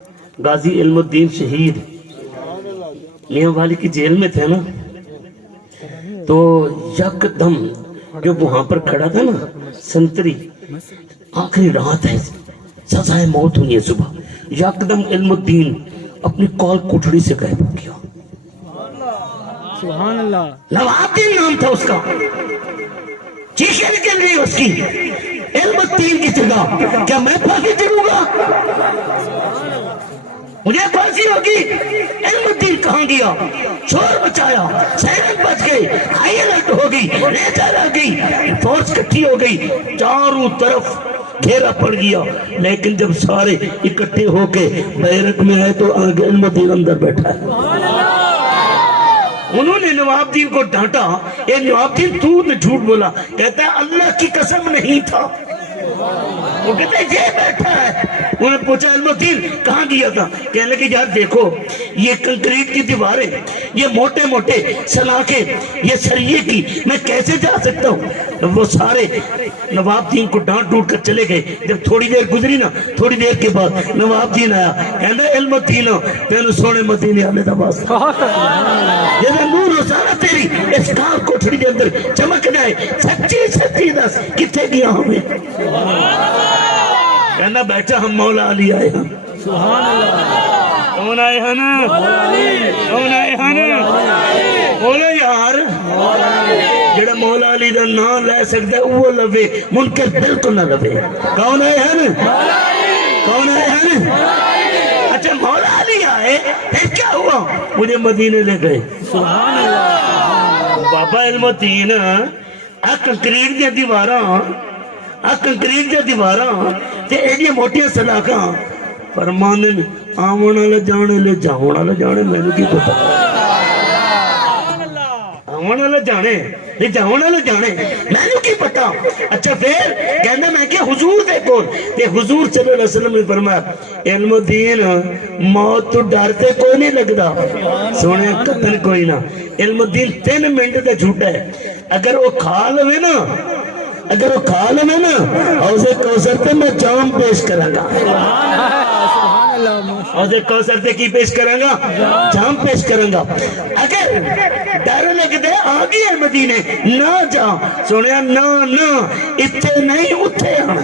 गाजी इल्मुद्दीन शहीद मियां वाली की जेल में थे ना, तो यकदम जो वहां पर खड़ा था ना संतरी, आखिरी रात है, सजाए मौत हुई है सुबह, यकदम इल्मुद्दीन अपनी कॉल कोठड़ी से गायब हो गया। सुभान अल्लाह। नवाबुद्दीन नाम था उसका, चीखें निकल रही उसकी, इल्मुद्दीन की जगह क्या मैं फांसी चढ़ूंगा, मुझे फांसी होगी। इल्मुद्दीन कहां गया, शोर मचाया, सायरन बज गए, हाई अलर्ट हो गई, रेड आ गई, फोर्स इकट्ठी हो गई, चारों तरफ घेरा पड़ गया। लेकिन जब सारे इकट्ठे होके बैरक में आए तो आगे इल्मुद्दीन अंदर बैठा है। उन्होंने नवाबुद्दीन को डांटा, ये नवाबुद्दीन तू ने झूठ बोला। कहता है अल्लाह की कसम नहीं था। वो कहता है ये बैठा है। उन्होंने पूछा इल्मुद्दीन कहाँ गया था, कहने लगे यार देखो ये कंक्रीट की दीवारें, ये मोटे मोटे सलाखे, ये सरिये की, मैं कैसे जा सकता हूँ। वो सारे नवाबुद्दीन को डांट डूट कर चले गए। जब थोड़ी देर गुजरी ना, थोड़ी देर के बाद नवाबुद्दीन आया, कहता इल्मुद्दीन तेन सोने मदीने आने का वास्ता, नूर रोजाना तेरी इस काल कोठड़ी के अंदर चमक जाए, सच्ची सच्ची दस किथे गया हमें। कहना बैठा हम मौला अली आए हैं। सुभान अल्लाह। कौन आए हैं ना, कौन आए हैं ना, बोलो यार। जेड़ा मौला अली का नाम ले सकता है वो लवे, मुनकर बिल्कुल ना लवे। कौन आए हैं ना, कौन आए हैं ना, अच्छा मौला अली आए, फिर क्या हुआ, मुझे मदीने ले गए। सुभान अल्लाह। बाबा इल्मुद्दीन आ कंक्रीट दी दीवारां, आ कंक्रीट दी दीवारां ते एडियां मोटियां सलाखां, फरमाने आवन वाला जाने ले जावन वाला जाने, मैनू की पता, आवन वाला जाने ले जावन वाला जाने, मैनू की पता। अच्छा फिर कहंदा मैं कि हुजूर दे कोल, ते हुजूर सल्लल्लाहु अलैहि वसल्लम ने फरमाया इल्मुद्दीन मौत तो डर ते कोई नहीं लगदा, सोने कतल कोई ना। इल्मुद्दीन 3 मिनट का झूठा है, अगर वो खा लवे ना, अगर वो खा लवे ना हौज़े कौसर पे मैं जाम पेश करांगा। हौज़े कौसर पे की पेश करांगा, जाम पेश करांगा। अगर डर लगदे आ गया मदीने ना जा, सुनिया ना ना इत्थे नहीं उत्थे आना।